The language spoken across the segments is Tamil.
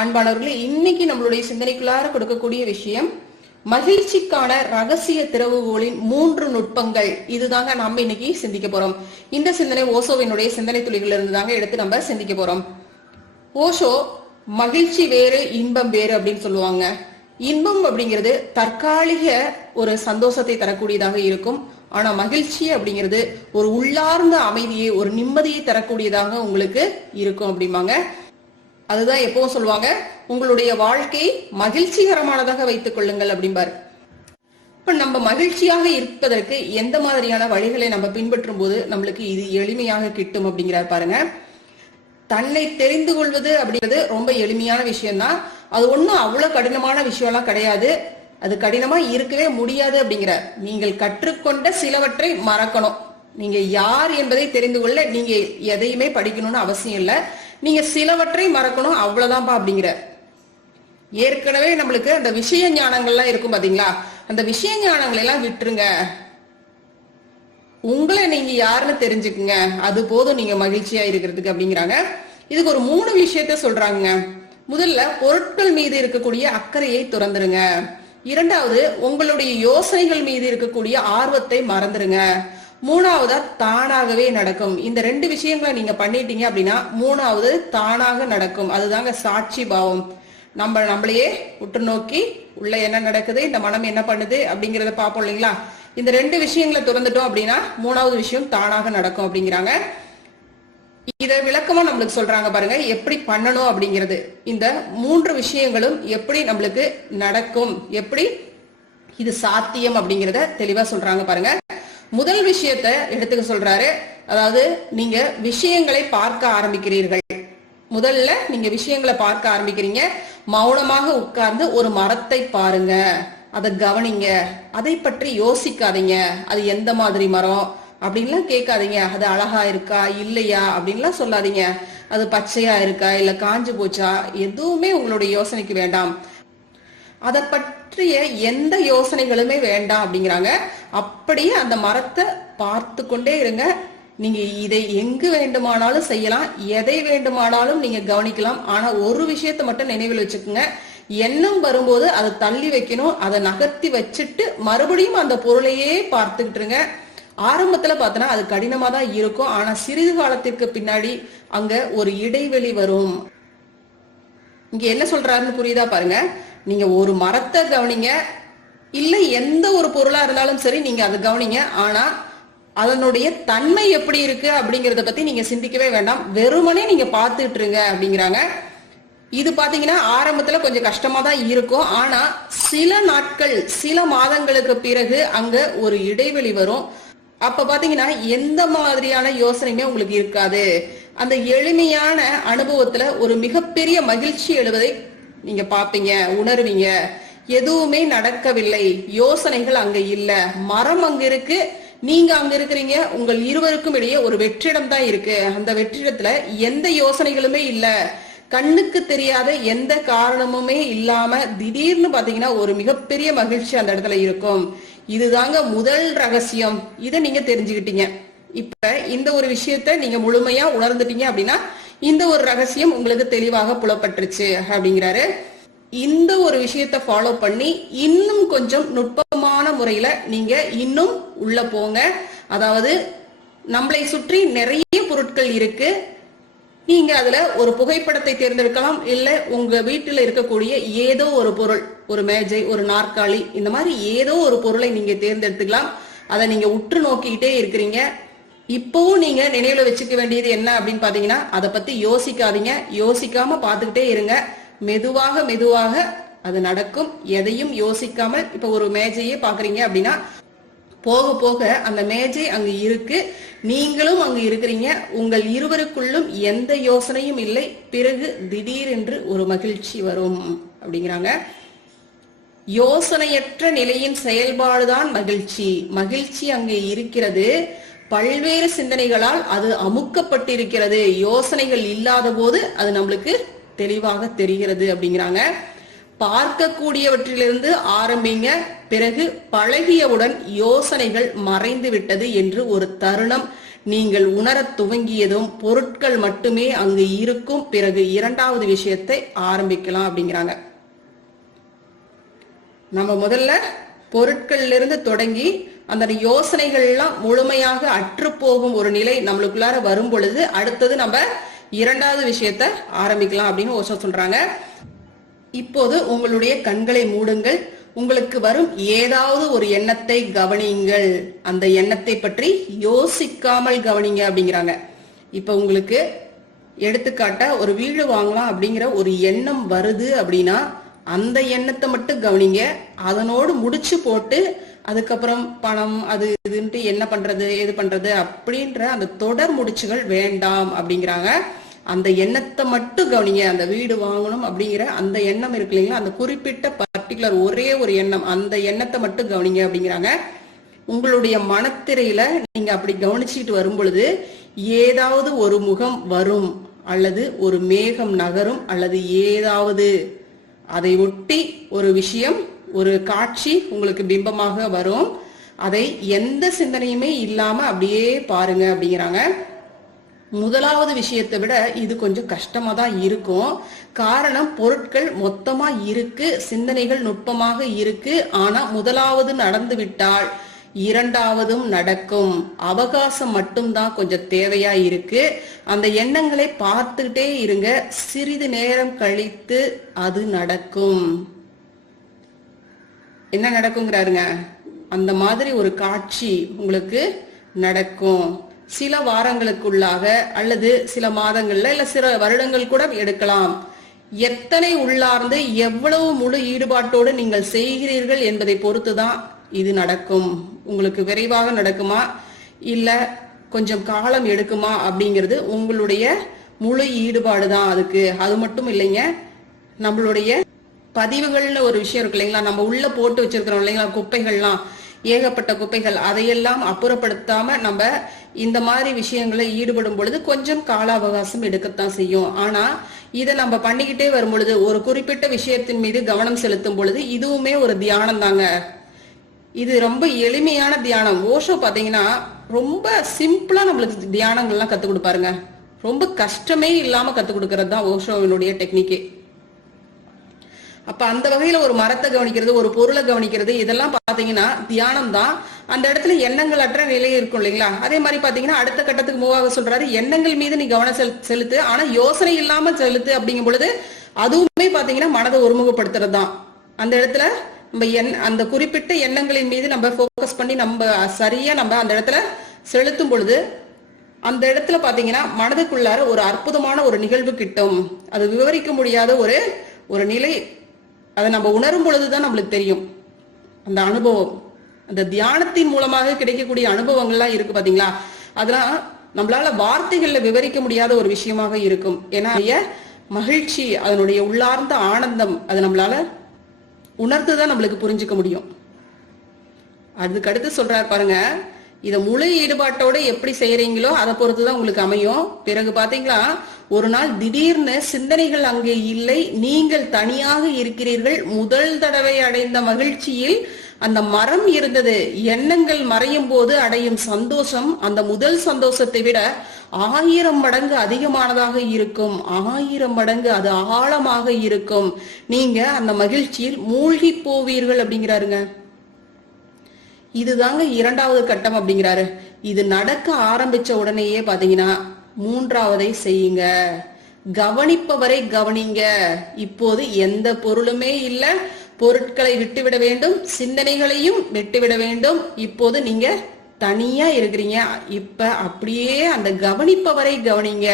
அன்பானவர்களே, இன்னைக்கு நம்மளுடைய சிந்தனைக்குள்ளார கொடுக்கக்கூடிய விஷயம் மகிழ்ச்சிக்கான ரகசிய திறவுகோலின் 3 நுட்பங்கள். இதுதாங்க நம்ம இன்னைக்கு சிந்திக்க போறோம். இந்த சிந்தனை ஓஷோவினுடைய சிந்தனை துளிகள் இருந்து தாங்க எடுத்து நம்ம சிந்திக்க போறோம். ஓஷோ மகிழ்ச்சி வேறு இன்பம் வேறு அப்படின்னு சொல்லுவாங்க. இன்பம் அப்படிங்கிறது தற்காலிக ஒரு சந்தோஷத்தை தரக்கூடியதாக இருக்கும். ஆனா மகிழ்ச்சி அப்படிங்கிறது ஒரு உள்ளார்ந்த அமைதியை, ஒரு நிம்மதியை தரக்கூடியதாக உங்களுக்கு இருக்கும் அப்படிம்பாங்க. அதுதான் எப்பவும் சொல்லுவாங்க, உங்களுடைய வாழ்க்கை மகிழ்ச்சிகரமானதாக வைத்துக் கொள்ளுங்கள் அப்படிம்பாரு. இப்ப நம்ம மகிழ்ச்சியாக இருப்பதற்கு எந்த மாதிரியான வழிகளை நம்ம பின்பற்றும் போது நம்மளுக்கு இது எளிமையாக கிட்டும் அப்படிங்கிறார் பாருங்க. தன்னை தெரிந்து கொள்வது அப்படிங்கிறது ரொம்ப எளிமையான விஷயம்தான். அது ஒண்ணும் அவ்வளவு கடினமான விஷயம்லாம் கிடையாது. அது கடினமா இருக்கவே முடியாது அப்படிங்கிற. நீங்கள் கற்றுக்கொண்ட சிலவற்றை மறக்கணும். நீங்க யார் என்பதை தெரிந்து கொள்ள நீங்க எதையுமே படிக்கணும்னு அவசியம் இல்லை. நீங்க சிலவற்றை மறக்கணும், அவ்வளவுதான்ப்பா அப்படிங்கிற. ஏற்கனவே நம்மளுக்கு அந்த விஷய ஞானங்கள்லாம் இருக்கும் பாத்தீங்களா, அந்த விஷய ஞானங்களை எல்லாம் விட்டுருங்க. உங்களை நீங்க யாருன்னு தெரிஞ்சுக்குங்க, அது போதும் நீங்க மகிழ்ச்சியா இருக்கிறதுக்கு அப்படிங்கிறாங்க. இதுக்கு ஒரு 3 விஷயத்த சொல்றாங்க. முதல்ல பொருட்கள் மீது இருக்கக்கூடிய அக்கறையை துறந்துருங்க. இரண்டாவது, உங்களுடைய யோசனைகள் மீது இருக்கக்கூடிய ஆர்வத்தை மறந்துருங்க. மூணாவதா, தானாகவே நடக்கும். இந்த 2 விஷயங்களை நீங்க பண்ணிட்டீங்க அப்படின்னா மூணாவது தானாக நடக்கும். அதுதாங்க சாட்சி பாவம். நம்மளையே உற்று நோக்கி உள்ள என்ன நடக்குது, இந்த மனம் என்ன பண்ணுது அப்படிங்கறத பாப்போம் இல்லைங்களா. இந்த 2 விஷயங்களை திறந்துட்டோம் அப்படின்னா மூணாவது விஷயம் தானாக நடக்கும் அப்படிங்கிறாங்க. இத விளக்கமா நம்மளுக்கு சொல்றாங்க பாருங்க, எப்படி பண்ணணும் அப்படிங்கிறது. இந்த 3 விஷயங்களும் எப்படி நம்மளுக்கு நடக்கும், எப்படி இது சாத்தியம் அப்படிங்கறத தெளிவா சொல்றாங்க பாருங்க. முதல் விஷயத்த எடுத்துக்க சொல்றாரு. அதாவது நீங்க விஷயங்களை பார்க்க ஆரம்பிக்கிறீர்கள். முதல்ல நீங்க விஷயங்களை பார்க்க ஆரம்பிக்கிறீங்க. மௌனமாக உட்கார்ந்து ஒரு மரத்தை பாருங்க, அதை கவனிங்க. அதை பற்றி யோசிக்காதீங்க. அது எந்த மாதிரி மரம் அப்படின்லாம் கேட்காதீங்க. அது அழகா இருக்கா இல்லையா அப்படின்லாம் சொல்லாதீங்க. அது பச்சையா இருக்கா இல்ல காஞ்சு போச்சா, எதுவுமே உங்களுடைய யோசனைக்கு வேண்டாம். அதை பற்றிய எந்த யோசனைகளுமே வேண்டாம் அப்படிங்கிறாங்க. அப்படியே அந்த மரத்தை பார்த்து கொண்டே இருங்க. நீங்க இதை எங்கு வேண்டுமானாலும் செய்யலாம், எதை வேண்டுமானாலும் நீங்க கவனிக்கலாம். ஆனா ஒரு விஷயத்தை மட்டும் நினைவில் வச்சுக்கோங்க, எண்ணம் வரும்போது அதை தள்ளி வைக்கணும். அதை நகர்த்தி வச்சுட்டு மறுபடியும் அந்த பொருளையே பார்த்துக்கிட்டுருங்க. ஆரம்பத்துல பார்த்தோன்னா அது கடினமா தான் இருக்கும். ஆனா சிறிது காலத்திற்கு பின்னாடி அங்க ஒரு இடைவெளி வரும். இங்க என்ன சொல்றாருன்னு புரியுதா பாருங்க. நீங்க ஒரு மரத்தை கவனிங்க, இல்ல எந்த ஒரு பொருளா இருந்தாலும் சரி நீங்க அதை கவனிங்க. ஆனா அதனுடைய தன்மை எப்படி இருக்கு அப்படிங்கறத பத்தி நீங்க சிந்திக்கவே வேண்டாம். வெறுமனே நீங்க பார்த்துட்டு இருங்க அப்படிங்கிறாங்க. இது பாத்தீங்கன்னா ஆரம்பத்துல கொஞ்சம் கஷ்டமா தான் இருக்கும். ஆனா சில நாட்கள், சில மாதங்களுக்கு பிறகு அங்க ஒரு இடைவெளி வரும். அப்ப பாத்தீங்கன்னா எந்த மாதிரியான யோசனையுமே உங்களுக்கு இருக்காது. அந்த எளிமையான அனுபவத்துல ஒரு மிகப்பெரிய மகிழ்ச்சி எழுவதை நீங்க பாப்பீங்க, உணர்வீங்க. எதுவுமே நடக்கவில்லை, யோசனைகள் அங்க இல்ல, மரம் அங்க இருக்கு, நீங்க அங்க இருக்கிறீங்க. உங்கள் இருவருக்கும் இடையே ஒரு வெற்றிடம் தான் இருக்கு. அந்த வெற்றிடத்துல எந்த யோசனைகளுமே இல்ல, கண்ணுக்கு தெரியாத எந்த காரணமுமே இல்லாம திடீர்னு பாத்தீங்கன்னா ஒரு மிகப்பெரிய மகிழ்ச்சி அந்த இடத்துல இருக்கும். இதுதாங்க முதல் ரகசியம். இதை நீங்க தெரிஞ்சுக்கிட்டீங்க. இப்ப இந்த ஒரு விஷயத்த நீங்க முழுமையா உணர்ந்துட்டீங்க அப்படின்னா இந்த ஒரு ரகசியம் உங்களுக்கு தெளிவாக புலப்பட்டுருச்சு அப்படிங்கிறாரு. இந்த ஒரு விஷயத்த ஃபாலோ பண்ணி இன்னும் கொஞ்சம் நுட்பமான முறையில நீங்க இன்னும் உள்ள போங்க. அதாவது நம்மளை சுற்றி நிறைய பொருட்கள் இருக்கு. நீங்க அதுல ஒரு புகைப்படத்தை தேர்ந்தெடுக்கலாம், இல்ல உங்க வீட்டுல இருக்கக்கூடிய ஏதோ ஒரு பொருள், ஒரு மேஜை, ஒரு நாற்காலி, இந்த மாதிரி ஏதோ ஒரு பொருளை நீங்க தேர்ந்தெடுத்துக்கலாம். அதை நீங்க உற்று நோக்கிக்கிட்டே இருக்கிறீங்க. இப்பவும் நீங்க நினைவுல வச்சுக்க வேண்டியது என்ன அப்படின்னு பாத்தீங்கன்னா, அதை பத்தி யோசிக்காதீங்க. யோசிக்காம பாத்துக்கிட்டே இருங்க. மெதுவாக மெதுவாக அது நடக்கும். எதையும் யோசிக்காமல் இப்ப ஒரு மேஜையே பாக்குறீங்க அப்படின்னா போக போக அந்த மேஜை அங்கு இருக்கு, நீங்களும் அங்கு இருக்கிறீங்க. உங்கள் இருவருக்குள்ளும் எந்த யோசனையும் இல்லை. பிறகு திடீரென்று ஒரு மகிழ்ச்சி வரும் அப்படிங்கிறாங்க. யோசனையற்ற நிலையின் செயல்பாடுதான் மகிழ்ச்சி. மகிழ்ச்சி அங்கே இருக்கிறது. பல்வேறு சிந்தனைகளால் அது அமுக்கப்பட்டிருக்கிறது. யோசனைகள் இல்லாத போது அது நம்மளுக்கு தெளிவாக தெரிகிறது அப்படிங்கிறாங்க. பார்க்கக்கூடியவற்றிலிருந்து ஆரம்பிங்க. பிறகு பழகியவுடன் யோசனைகள் மறைந்து விட்டது என்று ஒரு தருணம் நீங்கள் உணரத் துவங்கியதும் பொருட்கள் மட்டுமே அங்கு இருக்கும். பிறகு இரண்டாவது விஷயத்தை ஆரம்பிக்கலாம் அப்படிங்கிறாங்க. நம்ம முதல்ல பொருட்கள்ல இருந்து தொடங்கி அந்த யோசனைகள் எல்லாம் முழுமையாக அற்று போகும் ஒரு நிலை நம்மளுக்குள்ளார வரும் பொழுது அடுத்தது நம்ம இரண்டாவது விஷயத்த ஆரம்பிக்கலாம் அப்படின்னு ஓஷோ சொல்றாங்க. இப்போது உங்களுடைய கண்களை மூடுங்கள். உங்களுக்கு வரும் ஏதாவது ஒரு எண்ணத்தை கவனியுங்கள். அந்த எண்ணத்தை பற்றி யோசிக்காமல் கவனிங்க அப்படிங்கிறாங்க. இப்ப உங்களுக்கு எடுத்துக்காட்டா ஒரு வீடு வாங்கலாம் அப்படிங்கிற ஒரு எண்ணம் வருது அப்படின்னா அந்த எண்ணத்தை மட்டும் கவனிங்க. அதனோடு முடிச்சு போட்டு அதுக்கப்புறம் பணம் அது இதுன்ட்டு என்ன பண்றது எது பண்றது அப்படின்ற அந்த தொடர் முடிச்சுகள் வேண்டாம் அப்படிங்கிறாங்க. அந்த எண்ணத்தை மட்டும் கவனிங்க. அந்த வீடு வாங்கணும் அப்படிங்கிற அந்த எண்ணம் இருக்கு இல்லைங்களா, அந்த குறிப்பிட்ட பர்டிகுலர் ஒரே ஒரு எண்ணம், அந்த எண்ணத்தை மட்டும் கவனிங்க அப்படிங்கிறாங்க. உங்களுடைய மனத்திரையில நீங்க அப்படி கவனிச்சுட்டு வரும் பொழுது ஏதாவது ஒரு முகம் வரும், அல்லது ஒரு மேகம் நகரும், அல்லது ஏதாவது அதை ஒட்டி ஒரு விஷயம், ஒரு காட்சி உங்களுக்கு பிம்பமாக வரும். அதை எந்த சிந்தனையுமே இல்லாம அப்படியே பாருங்க அப்படிங்கிறாங்க. முதலாவது விஷயத்தை விட இது கொஞ்சம் கஷ்டமா தான் இருக்கும். காரணம், பொருட்கள் மொத்தமா இருக்கு, சிந்தனைகள் நுட்பமாக இருக்கு. ஆனா முதலாவது நடந்து விட்டால் இரண்டாவதும் நடக்கும். அவகாசம் மட்டும்தான் கொஞ்சம் தேவையா இருக்கு. அந்த எண்ணங்களை பார்த்துக்கிட்டே இருங்க. சிறிது நேரம் கழித்து அது நடக்கும். என்ன நடக்குங்கிறாருங்க, அந்த மாதிரி ஒரு காட்சி உங்களுக்கு நடக்கும். சில வாரங்களுக்குள்ளாக அல்லது சில மாதங்கள்ல இல்ல சில வருடங்கள் கூட எடுக்கலாம். எத்தனை உள்ளார்ந்து எவ்வளவு முழு ஈடுபாட்டோடு நீங்கள் செய்கிறீர்கள் என்பதை பொறுத்துதான் இது நடக்கும். உங்களுக்கு விரைவாக நடக்குமா இல்ல கொஞ்சம் காலம் எடுக்குமா அப்படிங்கிறது உங்களுடைய முழு ஈடுபாடு தான் அதுக்கு. அது மட்டும் இல்லைங்க, நம்மளுடைய பதிவுகள்னு ஒரு விஷயம் இருக்கு இல்லைங்களா, நம்ம உள்ள போட்டு வச்சிருக்கிறோம் இல்லைங்களா, குப்பைகள்லாம், ஏகப்பட்ட குப்பைகள், அதையெல்லாம் அப்புறப்படுத்தாம நம்ம இந்த மாதிரி விஷயங்களை ஈடுபடும் பொழுது கொஞ்சம் கால அவகாசம் எடுக்கத்தான் செய்யும். ஆனா இதை நம்ம பண்ணிக்கிட்டே வரும் பொழுது ஒரு குறிப்பிட்ட விஷயத்தின் மீது கவனம் செலுத்தும் பொழுது இதுவுமே ஒரு தியானம் தாங்க. இது ரொம்ப எளிமையான தியானம். ஓஷோ பாத்தீங்கன்னா ரொம்ப சிம்பிளா நம்மளுக்கு தியானங்கள்லாம் கத்து கொடுப்பாருங்க. ரொம்ப கஷ்டமே இல்லாம கத்து கொடுக்கறது தான் ஓஷோவினுடைய டெக்னிக்கே. அப்ப அந்த வகையில ஒரு மரத்தை கவனிக்கிறது, ஒரு பொருளை கவனிக்கிறது, இதெல்லாம் பாத்தீங்கன்னா தியானம் தான். அந்த இடத்துல எண்ணங்கள் அற்ற நிலை இருக்கும் இல்லைங்களா. அதே மாதிரி பாத்தீங்கன்னா அடுத்த கட்டத்துக்கு மூவாக சொல்றாரு, எண்ணங்கள் மீது நீ கவனம் செலுத்து, ஆனா யோசனை இல்லாம செலுத்து அப்படிங்கும் பொழுது அதுவுமே பாத்தீங்கன்னா மனதை ஒருமுகப்படுத்துறது தான். அந்த இடத்துல நம்ம அந்த குறிப்பிட்ட எண்ணங்களின் மீது நம்ம போக்கஸ் பண்ணி நம்ம சரியா நம்ம அந்த இடத்துல செலுத்தும் பொழுது அந்த இடத்துல பாத்தீங்கன்னா மனதுக்குள்ளார ஒரு அற்புதமான ஒரு நிகழ்வு கிட்டும். அது விவரிக்க முடியாத ஒரு நிலை. அதை நம்ம உணரும் பொழுதுதான் நம்மளுக்கு தெரியும் அந்த அனுபவம். அந்த தியானத்தின் மூலமாக கிடைக்கக்கூடிய அனுபவங்கள்லாம் இருக்கு பாத்தீங்களா, அதெல்லாம் நம்மளால வார்த்தைகள்ல விவரிக்க முடியாத ஒரு விஷயமாக இருக்கும். ஏன்னா மகிழ்ச்சி, அதனுடைய உள்ளார்ந்த ஆனந்தம், அது நம்மளால உணர்ந்துதான் நம்மளுக்கு புரிஞ்சுக்க முடியும். அதுக்கு அடுத்து சொல்றாரு பாருங்க, இத முழு ஈடுபாட்டோட எப்படி செய்யறீங்களோ அதை பொறுத்துதான் உங்களுக்கு அமையும். பிறகு பாத்தீங்களா, ஒரு நாள் திடீர்னு சிந்தனைகள் அங்கே இல்லை, நீங்கள் தனியாக இருக்கிறீர்கள். முதல் தடவை அடைந்த மகிழ்ச்சியில் அந்த மரம் இருந்தது. எண்ணங்கள் மறையும் போது அடையும் சந்தோஷம் அந்த முதல் சந்தோஷத்தை விட 1000 மடங்கு அதிகமானதாக இருக்கும். 1000 மடங்கு அது ஆழமாக இருக்கும். நீங்க அந்த மகிழ்ச்சியில் மூழ்கி போவீர்கள் அப்படிங்கிறாருங்க. இதுதாங்க இரண்டாவது கட்டம் அப்படிங்கிறாரு. இது நடக்க ஆரம்பிச்ச உடனேயே பாத்தீங்கன்னா மூன்றாவதை செய்யுங்க. கவனிப்பவரை கவனிங்க. இப்போது எந்த பொருளுமே இல்ல, பொருட்களை விட்டுவிட வேண்டும், சிந்தனைகளையும் விட்டுவிட வேண்டும். இப்போது நீங்க தனியா இருக்கிறீங்க. இப்ப அப்படியே அந்த கவனிப்பவரை கவனிங்க.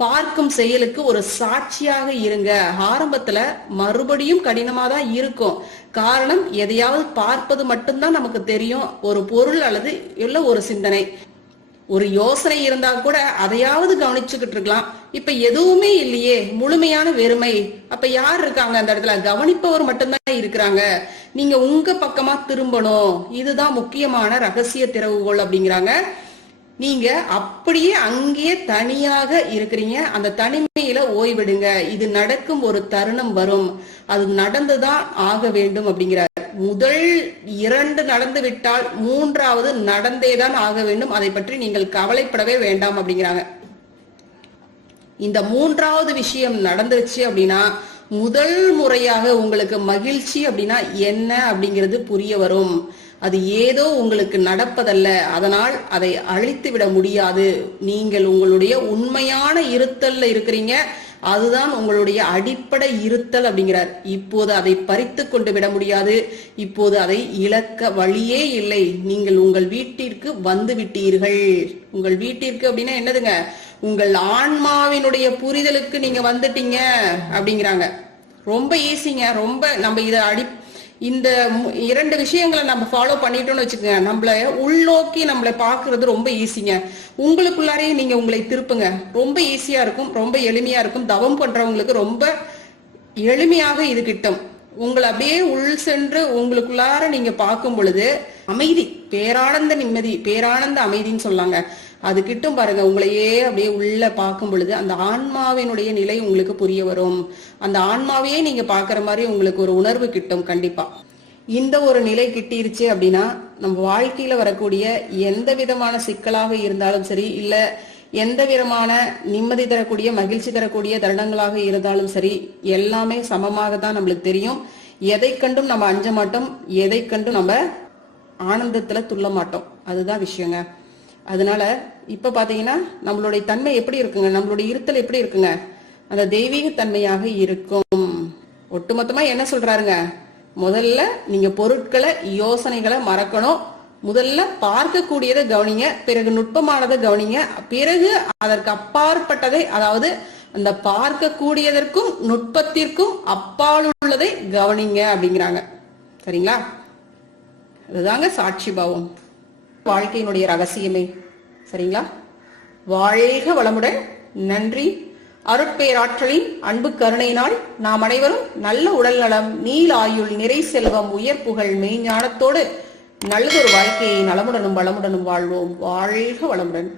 பார்க்கும் செயலுக்கு ஒரு சாட்சியாக இருங்க. ஆரம்பத்துல மறுபடியும் கடினமா தான் இருக்கும். காரணம், எதையாவது பார்ப்பது மட்டும்தான் நமக்கு தெரியும். ஒரு பொருள் அல்லது இல்ல ஒரு சிந்தனை, ஒரு யோசனை இருந்தா கூட அதையாவது கவனிச்சுக்கிட்டு இருக்கலாம். இப்ப எதுவுமே இல்லையே, முழுமையான வெறுமை. அப்ப யார் இருக்காங்க அந்த இடத்துல? கவனிப்பவர் மட்டும்தான் இருக்கிறாங்க. நீங்க உங்க பக்கமா திரும்பணும். இதுதான் முக்கியமான ரகசிய திறவுகோள் அப்படிங்கிறாங்க. நீங்க அப்படியே அங்கேயே தனியாக இருக்கிறீங்க. அந்த தனிமையில ஓய்விடுங்க. இது நடக்கும் ஒரு தருணம் வரும், அது நடந்துதான் ஆக வேண்டும் அப்படிங்கிறார். முதல் 2 நடந்து விட்டால் 3வது நடந்தேதான் ஆக வேண்டும், அதை பற்றி நீங்கள் கவலைப்படவே வேண்டாம் அப்படிங்கிறாங்க. இந்த 3வது விஷயம் நடந்துருச்சு அப்படின்னா முதல் முறையாக உங்களுக்கு மகிழ்ச்சி அப்படின்னா என்ன அப்படிங்கிறது புரிய வரும். அது ஏதோ உங்களுக்கு நடப்பதல்ல, அதனால் அதை அழித்து விட முடியாது. நீங்கள் உங்களுடைய உண்மையான இருத்தல்ல இருக்கிறீங்க, அதுதான் உங்களுடைய அடிப்படை இருத்தல் அப்படிங்கிறார். இப்போது அதை பறித்து கொண்டு விட முடியாது, இப்போது அதை இழக்க வழியே இல்லை. நீங்கள் உங்கள் வீட்டிற்கு வந்து விட்டீர்கள். உங்கள் வீட்டிற்கு அப்படின்னா என்னதுங்க, உங்கள் ஆன்மாவினுடைய புரிதலுக்கு நீங்க வந்துட்டீங்க அப்படிங்கிறாங்க. ரொம்ப ஈஸிங்க. ரொம்ப நம்ம இந்த 2 விஷயங்களை நம்ம ஃபாலோ பண்ணிட்டோம்னு வச்சுக்கோங்க, நம்மள உள்நோக்கி நம்மளை பாக்குறது ரொம்ப ஈஸிங்க. உங்களுக்குள்ளாரே நீங்க உங்களை திருப்புங்க, ரொம்ப ஈஸியா இருக்கும், ரொம்ப எளிமையா இருக்கும். தவம் பண்றவங்களுக்கு ரொம்ப எளிமையாக இது கிட்டும். உங்களை அப்படியே உள் சென்று உங்களுக்குள்ளார நீங்க பார்க்கும் பொழுது அமைதி, பேரானந்த நிம்மதி, பேரானந்த அமைதின்னு சொல்லாங்க, அது கிட்டும் பாருங்க. உங்களையே அப்படியே உள்ள பார்க்கும் பொழுது அந்த ஆன்மாவினுடைய நிலை உங்களுக்கு புரிய வரும். அந்த ஆன்மாவையே நீங்க பாக்குற மாதிரி உங்களுக்கு ஒரு உணர்வு கிட்டும் கண்டிப்பா. இந்த ஒரு நிலை கிட்டிருச்சு அப்படின்னா நம்ம வாழ்க்கையில வரக்கூடிய எந்த விதமான சிக்கலாக இருந்தாலும் சரி, இல்ல எந்த விதமான நிம்மதி தரக்கூடிய மகிழ்ச்சி தரக்கூடிய தருணங்களாக இருந்தாலும் சரி, எல்லாமே சமமாக தான் நம்மளுக்கு தெரியும். எதை கண்டும் நம்ம அஞ்ச மாட்டோம், எதை கண்டும் நம்ம ஆனந்தத்துல துள்ள மாட்டோம். அதுதான் விஷயங்க. அதனால இப்ப பாத்தீங்கன்னா நம்மளுடைய தன்மை எப்படி இருக்குங்க, நம்மளுடைய இருத்தல் எப்படி இருக்குங்க, அந்த தெய்வீக தன்மையாக இருக்கும். ஒட்டுமொத்தமா என்ன சொல்றாருங்க, முதல்ல நீங்க பொருட்களை யோசனைகளை மறக்கணும். முதல்ல பார்க்கக்கூடியதை கவனிங்க, பிறகு நுட்பமானதை கவனிங்க, பிறகு அதற்கு அப்பாற்பட்டதை, அதாவது அந்த பார்க்கக்கூடியதற்கும் நுட்பத்திற்கும் அப்பால் உள்ளதை கவனிங்க அப்படிங்கிறாங்க. சரிங்களா? அதுதாங்க சாட்சி பாவம், வாழ்க்கையினுடைய ரகசியமே. சரிங்களா? வாழ்க வளமுடன். நன்றி. அருட்பேராற்றலின் அன்பு கருணையினால் நாம் அனைவரும் நல்ல உடல் நலம், நீல் ஆயுள், நிறை செல்வம், உயர் புகழ், மெய்ஞானத்தோடு நல்லதொரு வாழ்க்கையை நலமுடனும் வளமுடனும் வாழ்வோம். வாழ்க வளமுடன்.